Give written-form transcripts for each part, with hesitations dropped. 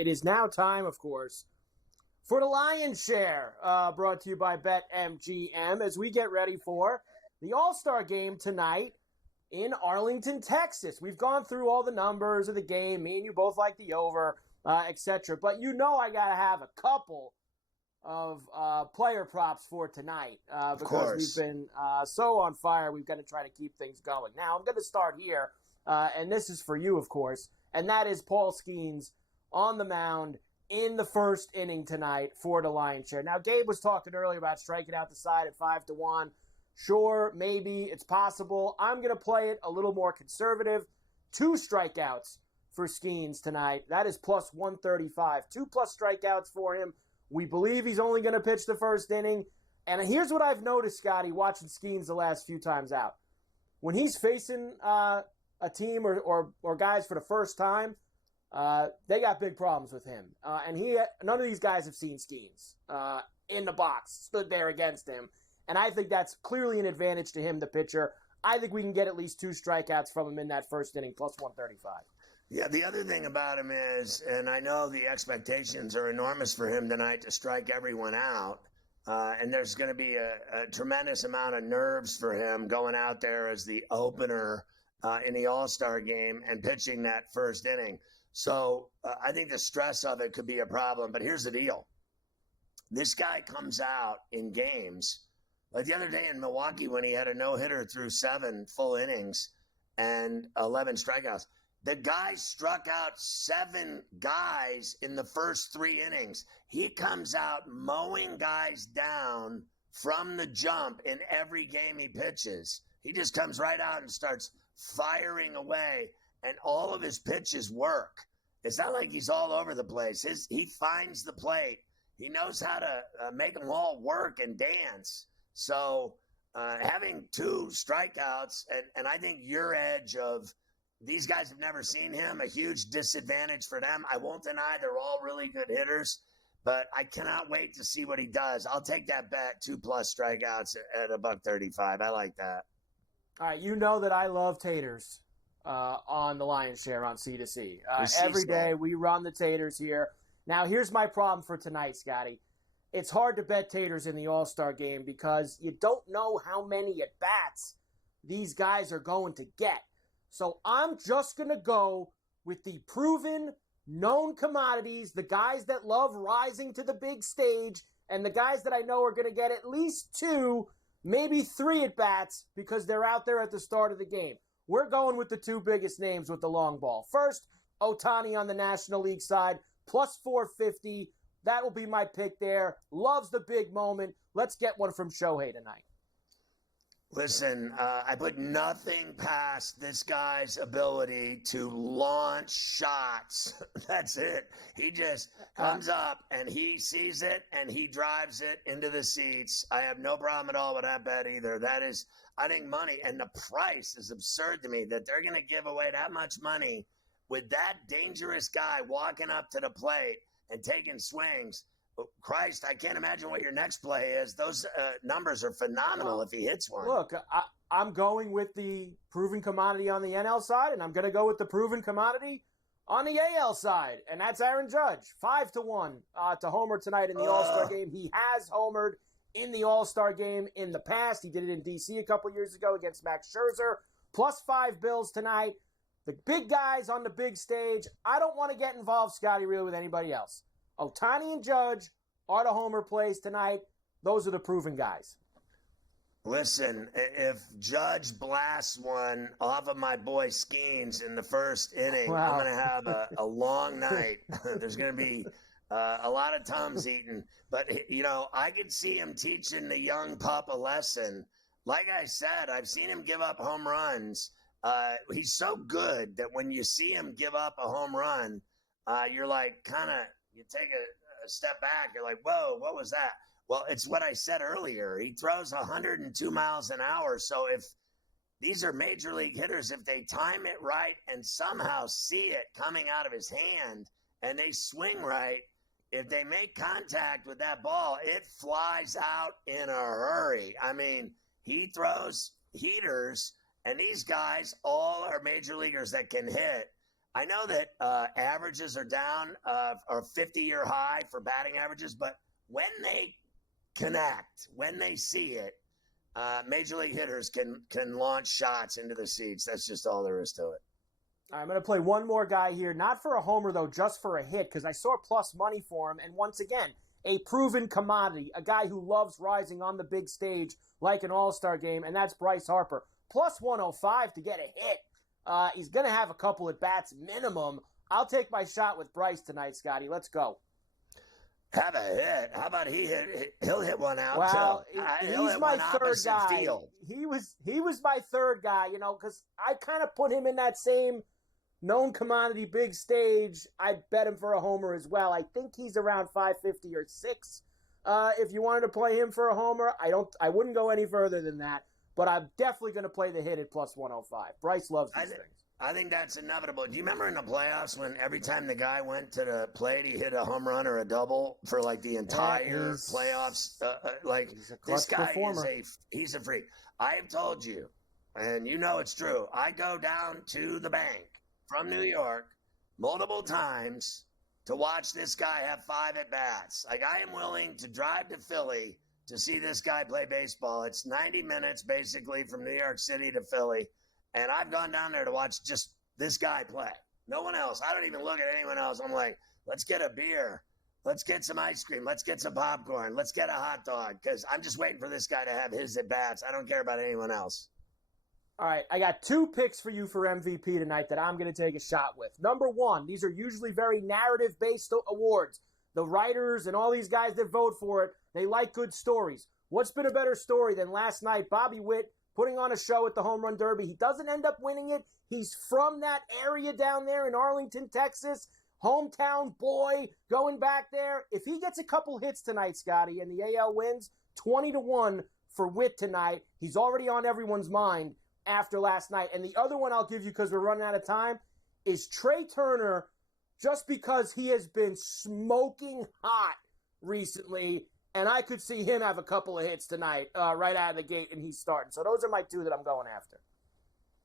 It is now time, of course, for the Lion's Share, brought to you by BetMGM, as we get ready for the All-Star Game tonight in Arlington, Texas. We've gone through all the numbers of the game. Me and you both like the over, etc. But you know I got to have a couple of player props for tonight because we've been so on fire. We've got to try to keep things going. Now, I'm going to start here, and this is for you, of course, and that is Paul Skene's on the mound in the first inning tonight for the Lion's Share. Now, Gabe was talking earlier about striking out the side at 5-1. Sure, maybe, it's possible. I'm going to play it a little more conservative. 2 strikeouts for Skenes tonight. That is plus 135. 2+ strikeouts for him. We believe he's only going to pitch the first inning. And here's what I've noticed, Scotty, watching Skenes the last few times out. When he's facing a team or guys for the first time, they got big problems with him. And none of these guys have seen Skenes in the box, stood there against him. And I think that's clearly an advantage to him, the pitcher. I think we can get at least 2 strikeouts from him in that first inning, plus 135. Yeah, the other thing about him is, and I know the expectations are enormous for him tonight to strike everyone out, and there's going to be a tremendous amount of nerves for him going out there as the opener in the All-Star game and pitching that first inning. So I think the stress of it could be a problem. But here's the deal. This guy comes out in games, like the other day in Milwaukee when he had a no-hitter through 7 full innings and 11 strikeouts. The guy struck out 7 guys in the first 3 innings. He comes out mowing guys down from the jump in every game he pitches. He just comes right out and starts firing away, and all of his pitches work. It's not like he's all over the place. He finds the plate. He knows how to make them all work and dance. So having 2 strikeouts, and I think your edge of these guys have never seen him, a huge disadvantage for them. I won't deny they're all really good hitters, but I cannot wait to see what he does. I'll take that bet, 2+ strikeouts at $135. I like that. All right, you know that I love taters on the Lion's Share on C2C. Every day we run the taters here. Now, here's my problem for tonight, Scotty. It's hard to bet taters in the All-Star game because you don't know how many at-bats these guys are going to get. So I'm just going to go with the proven, known commodities, the guys that love rising to the big stage, and the guys that I know are going to get at least 2, maybe 3 at-bats because they're out there at the start of the game. We're going with the 2 biggest names with the long ball. First, Ohtani on the National League side, plus 450. That will be my pick there. Loves the big moment. Let's get one from Shohei tonight. Listen, I put nothing past this guy's ability to launch shots. That's it. He just comes up and he sees it and he drives it into the seats. I have no problem at all with that bet either. That is, I think, money. And the price is absurd to me that they're going to give away that much money with that dangerous guy walking up to the plate and taking swings. Christ, I can't imagine what your next play is. Those numbers are phenomenal if he hits one. Look, I'm going with the proven commodity on the NL side, and I'm going to go with the proven commodity on the AL side, and that's Aaron Judge. 5-1 to homer tonight in the All-Star game. He has homered in the All-Star game in the past. He did it in D.C. a couple years ago against Max Scherzer. Plus 5 Bills tonight. The big guys on the big stage. I don't want to get involved, Scotty, really, with anybody else. Ohtani and Judge are the homer plays tonight. Those are the proven guys. Listen, if Judge blasts one off of my boy Skenes in the first inning, I'm going to have a long night. There's going to be a lot of Tums eaten. But, you know, I could see him teaching the young pup a lesson. Like I said, I've seen him give up home runs. He's so good that when you see him give up a home run, you're like you take a step back. You're like, whoa, what was that? Well, it's what I said earlier. He throws 102 miles an hour. So if these are major league hitters, if they time it right and somehow see it coming out of his hand and they swing right, if they make contact with that ball, it flies out in a hurry. I mean, he throws heaters, and these guys all are major leaguers that can hit. I know that averages are down, or 50-year high for batting averages, but when they connect, when they see it, major league hitters can launch shots into the seats. That's just all there is to it. All right, I'm going to play one more guy here, not for a homer, though, just for a hit, because I saw plus money for him. And once again, a proven commodity, a guy who loves rising on the big stage like an all-star game, and that's Bryce Harper. Plus 105 to get a hit. He's going to have a couple at bats minimum. I'll take my shot with Bryce tonight, Scotty. Let's go. Have a hit. How about he'll hit one out, well, too. He's my third guy. He was my third guy, because I kind of put him in that same known commodity big stage. I'd bet him for a homer as well. I think he's around 550 or 6. If you wanted to play him for a homer, I wouldn't go any further than that. But I'm definitely going to play the hit at plus 105. Bryce loves these things. I think that's inevitable. Do you remember in the playoffs when every time the guy went to the plate, he hit a home run or a double for like the entire playoffs? This guy performer. He's a freak. I have told you, and you know it's true, I go down to the bank from New York multiple times to watch this guy have 5 at-bats. Like, I am willing to drive to Philly to see this guy play baseball. It's 90 minutes basically from New York City to Philly, and I've gone down there to watch just this guy play. No one else. I don't even look at anyone else. I'm like, let's get a beer. Let's get some ice cream. Let's get some popcorn. Let's get a hot dog, because I'm just waiting for this guy to have his at-bats. I don't care about anyone else. All right, I got 2 picks for you for MVP tonight that I'm going to take a shot with. Number 1, these are usually very narrative-based awards. The writers and all these guys that vote for it, they like good stories. What's been a better story than last night? Bobby Witt putting on a show at the Home Run Derby. He doesn't end up winning it. He's from that area down there in Arlington, Texas. Hometown boy going back there. If he gets a couple hits tonight, Scotty, and the AL wins, 20-1 for Witt tonight. He's already on everyone's mind after last night. And the other one I'll give you, because we're running out of time, is Trea Turner, just because he has been smoking hot recently, and I could see him have a couple of hits tonight right out of the gate, and he's starting. So those are my 2 that I'm going after.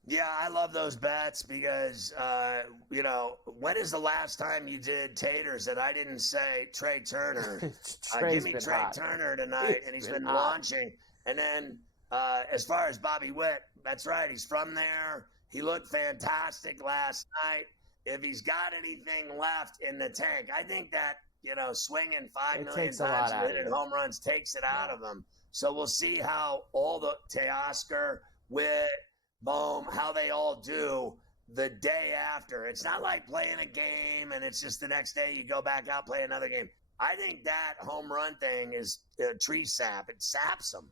Yeah, I love those bets because, when is the last time you did taters that I didn't say Trea Turner? Give me Trea Turner tonight, and he's been launching. And then as far as Bobby Witt, that's right. He's from there. He looked fantastic last night. If he's got anything left in the tank, I think that, swinging 5 million times, winning home runs takes it out of him. So we'll see how all the Teoscar, Witt, Bohm, how they all do the day after. It's not like playing a game and it's just the next day you go back out, play another game. I think that home run thing is tree sap. It saps them.